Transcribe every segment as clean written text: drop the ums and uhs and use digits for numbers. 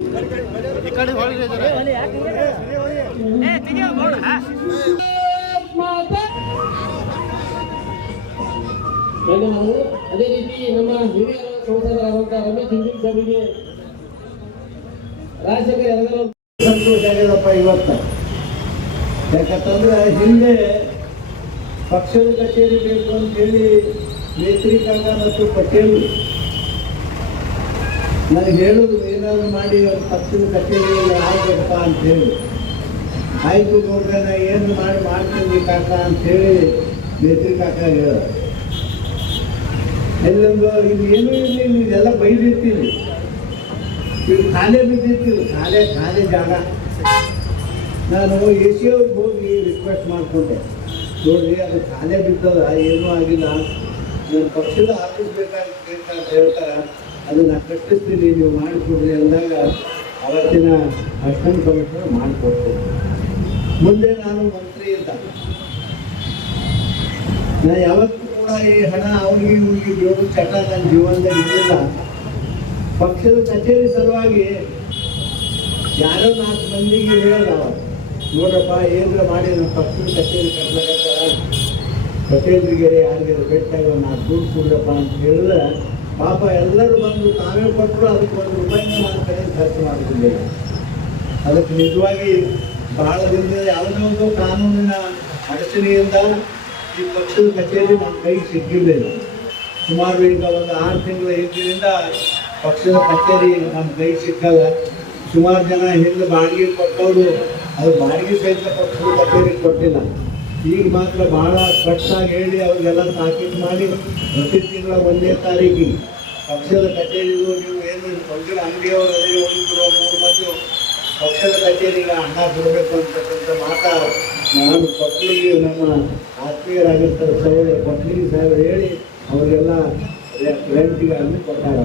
ಅದೇ ರೀತಿ ನಮ್ಮ ಹಿರಿಯ ಸಂಸದರಾದಂತಹ ರಮೇಶ್ ಜಿಂಜಿನ್ ಸಭೆಗೆ ರಾಜಶೇಖರ್ ಎರಗಲ ಸಂತೋಷ ಆಗ್ಯದಪ್ಪ ಇವತ್ತ. ಯಾಕಂತಂದ್ರೆ ಹಿಂದೆ ಪಕ್ಷದ ಕಚೇರಿ ಬೇಕು ಅಂತ ಹೇಳಿ ಮೇತ್ರಿ ಕಾಕ ಮತ್ತು ಪಟೇಲ್ ನನಗೆ ಹೇಳುದು ಏನಾದ್ರು ಮಾಡಿ ಅವ್ರ ಪಕ್ಷದ ಕಚೇರಿಯಲ್ಲಿ ಆಗಬೇಕಪ್ಪ ಅಂತ ಹೇಳಿ. ಆಯ್ತು ನೋಡ್ರೆ ನಾ ಏನು ಮಾಡ್ತೀನಿ ಕಾಕ ಅಂತ ಹೇಳಿ ಮೇತ್ರಿ ಕಾಕ ಹೇಳೋದು. ಎಲ್ಲೊಂದು ಇದು ಏನೂ ಇರಲಿ, ಇದೆಲ್ಲ ಬೈದಿರ್ತೀವಿ, ಇವು ಖಾಲಿ ಬಿದ್ದಿರ್ತೀವಿ, ಖಾಲಿ ಜಾಗ. ನಾನು AC ಅವ್ರಿಗೆ ಹೋಗಿ ರಿಕ್ವೆಸ್ಟ್ ಮಾಡಿಕೊಂಡೆ, ನೋಡ್ರಿ ಅದು ಖಾಲಿ ಬಿದ್ದದ, ಏನೂ ಆಗಿಲ್ಲ, ನನ್ನ ಪಕ್ಷದ ಆಫೀಸ್ ಬೇಕಂತ ಹೇಳ್ತಾರೆ, ಅದನ್ನು ಕಟ್ಟಿಸ್ತೀನಿ, ನೀವು ಮಾಡಿಕೊಡ್ರಿ ಅಂದಾಗ ಅವತ್ತಿನ ಅಸಿಸ್ಟೆಂಟ್ ಕಮಿಷನರ್ ಮಾಡಿಕೊಡ್ತೀನಿ. ಮುಂದೆ ನಾನು ಮಂತ್ರಿ ಇದ್ದ, ನಾ ಯಾವತ್ತೂ ಕೂಡ ಈ ಹಣ ಅವನಿಗೆ ಇವನಿಗೆ ಬೇಡ ಚಟ ನನ್ನ ಜೀವನದಲ್ಲಿ ಇರಲಿಲ್ಲ. ಪಕ್ಷದ ಕಚೇರಿ ಸಲುವಾಗಿ ಯಾರೋ 4 ಮಂದಿಗೆ ಹೇಳ್ದ, ನೋಡ್ರಪ್ಪ ಏನಾರ ಮಾಡಿ ನಮ್ಮ ಪಕ್ಷದ ಕಚೇರಿ ಕಟ್ಲಕತ್ತಾರ, ಪಟೇಲ್ರಿಗೆ ಯಾರಿಗಾರ ಭೇಟಿಯಾಗ 4 ದುಡ್ಡು ಕೊಡ್ರಪ್ಪ ಅಂತ ಹೇಳಿದ್ರೆ, ಪಾಪ ಎಲ್ಲರೂ ಬಂದು ತಾವೇ ಕೊಟ್ಟರು, ಅದಕ್ಕೆ ₹1 ನನ್ನ ಕಡೆ ಖರ್ಚು ಮಾಡ್ತಿದ್ದಿಲ್ಲ. ಅದಕ್ಕೆ ನಿಜವಾಗಿ ಬಹಳ ದಿನದ ಯಾವುದೋ ಒಂದು ಕಾನೂನಿನ ಅಡಚಣೆಯಿಂದ ಈ ಪಕ್ಷದ ಕಚೇರಿ ನಮ್ಮ ಕೈಗೆ ಸಿಕ್ಕಿರಲಿಲ್ಲ. ಸುಮಾರು ಈಗ ಒಂದು 6 ತಿಂಗಳ ಹಿಂದಿನಿಂದ ಪಕ್ಷದ ಕಚೇರಿ ನಮ್ಮ ಕೈಗೆ ಸಿಕ್ಕಲ್ಲ. ಸುಮಾರು ಜನ ಹಿಂದೆ ಬಾಡಿಗೆ ಕೊಟ್ಟವರು ಅದು ಬಾಡಿಗೆ ಸಹಿತ ಪಕ್ಷದ ಕಚೇರಿ ಕೊಟ್ಟಿಲ್ಲ. ಈಗ ಮಾತ್ರ ಭಾಳ ಕಟ್ಟಾಗಿ ಹೇಳಿ ಅವ್ರಿಗೆಲ್ಲ ತಾಕೀತು ಮಾಡಿ ಪ್ರತಿ ತಿಂಗಳ 1ನೇ ತಾರೀಕಿಗೆ ಪಕ್ಷದ ಕಚೇರಿಗೂ ನೀವು ಏನು ಹೊರಗಿನ ಅಂಗಡಿಯವರು ಅದೇ 1-3 ಮಂದಿ ಪಕ್ಷದ ಕಚೇರಿಗೆ ಹಣ ಬಿಡಬೇಕು ಅಂತಕ್ಕಂಥ ಮಾತಾ ನಾನು ಪಟ್ಲಿಗೆ ನಮ್ಮ ಆತ್ಮೀಯರಾಗಿರ್ತಾರೆ ಸಾಹೇಬ್ ಪಟ್ಲಿಗೆ ಸಾಹೇಬರು ಹೇಳಿ ಅವರಿಗೆಲ್ಲ ರೆಂಟಿಗೆ ಅಲ್ಲಿ ಕೊಟ್ಟಾರ.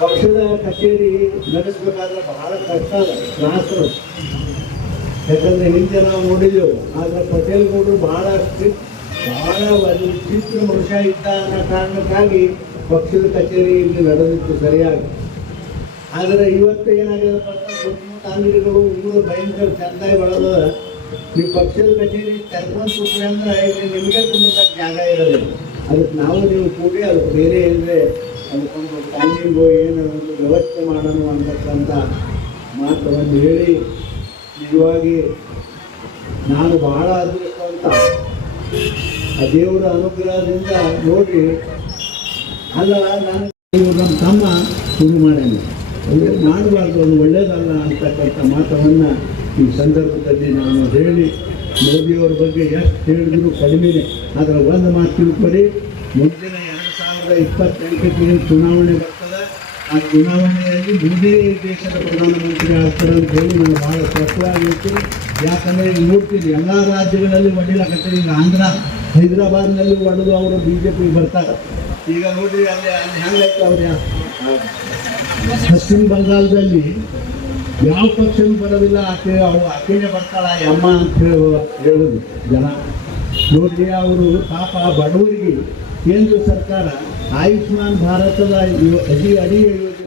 ಪಕ್ಷದ ಕಚೇರಿ ನಡೆಸಬೇಕಾದ್ರೆ ಬಹಳ ಕಷ್ಟ ತ್ರಾಸರು. ಯಾಕಂದರೆ ಹಿಂದೆ ನಾವು ನೋಡಿದ್ದೆವು, ಆದರೆ ಪಟೇಲ್ ಗೌಡರು ಬಹಳ ವಿಚಿತ್ರ ಮನುಷ್ಯ ಇದ್ದ ಅನ್ನೋ ಕಾರಣಕ್ಕಾಗಿ ಪಕ್ಷದ ಕಚೇರಿ ಇಲ್ಲಿ ನಡೆದಿತ್ತು ಸರಿಯಾಗಿ. ಆದರೆ ಇವತ್ತು ಏನಾಗಿದೆಪ್ಪ ಅಂದ್ರೆ ಸುತ್ತಮುತ್ತ ಅಂಗಡಿಗಳು ಊರು ಭಯಂಕರ ಚೆಂದಾಗಿ ಬೆಳೆದ, ನೀವು ಪಕ್ಷದ ಕಚೇರಿ ತೆರ್ಕೊಂಡು ಕೂತ್ರಿ ಅಂದ್ರೆ ಇಲ್ಲಿ ನಿಮಗೆ ತುಂಬ ಜಾಗ ಇರೋದಿಲ್ಲ. ಅದಕ್ಕೆ ನೀವು ಕೂಡಿ ಅದಕ್ಕೆ ಬೇರೆ ಅಂದರೆ ಅದಕ್ಕೊಂದು ಟೈಮಿಂಗು ಏನು ಒಂದು ವ್ಯವಸ್ಥೆ ಮಾಡೋಣ ಅಂತಕ್ಕಂಥ ಮಾತನ್ನು ಹೇಳಿ, ನಿಜವಾಗಿ ನಾನು ಬಹಳ ಅದೃಷ್ಟವಂತ. ಆ ದೇವರ ಅನುಗ್ರಹದಿಂದ ನೋಡ್ರಿ, ಅಲ್ಲ ನಾನು ನಮ್ಮ ತಮ್ಮ ಶುರು ಮಾಡೇನೆ, ಮಾಡಬಾರ್ದು, ಅದು ಒಳ್ಳೆಯದಲ್ಲ ಅಂತಕ್ಕಂಥ ಮಾತವನ್ನು ಈ ಸಂದರ್ಭದಲ್ಲಿ ನಾನು ಹೇಳಿ, ಮೋದಿಯವರ ಬಗ್ಗೆ ಎಷ್ಟು ಹೇಳಿದ್ರು ಕಡಿಮೆನೆ. ಆದರೆ ಒಂದು ಮಾತು ತಿಳ್ಕೊಳ್ಳಿ, ಮುಂದಿನ 2028ಕ್ಕೆ ಚುನಾವಣೆ ಬರ್ತದೆ. ಆ ಚುನಾವಣೆಯಲ್ಲಿ ಮೋದಿ ದೇಶದ ಪ್ರಧಾನಮಂತ್ರಿ ಆಗ್ತಾರೆ ಅಂತ ಹೇಳಿ ನಾನು ಭಾಳ ಸ್ಪಷ್ಟವಾಗಿ ಹೇಳ್ತೀನಿ. ಯಾಕಂದರೆ ಈಗ ನೋಡ್ತೀನಿ ಎಲ್ಲ ರಾಜ್ಯಗಳಲ್ಲಿ ಒಡಿಲಾಕತ್ತಾರೆ. ಈಗ ಆಂಧ್ರ ಹೈದರಾಬಾದ್ನಲ್ಲಿ ಒಡೆದು ಅವರು BJP ಬರ್ತಾರೆ. ಈಗ ನೋಡಿರಿ ಅಲ್ಲಿ ಹೆಂಗಾಯ್ತು ಅವ್ರ ಪಶ್ಚಿಮ ಬಂಗಾಳದಲ್ಲಿ ಯಾವ ಪಕ್ಷನೂ ಬರೋದಿಲ್ಲ, ಆಕೆನೇ ಬರ್ತಾಳೆ ಅಮ್ಮ ಅಂತ ಹೇಳೋದು ಜನ. ನೋಡ್ರಿ ಅವರು ಪಾಪ ಬಡವರಿಗೆ ಕೇಂದ್ರ ಸರ್ಕಾರ ಆಯುಷ್ಮಾನ್ ಭಾರತದ ಅಡಿ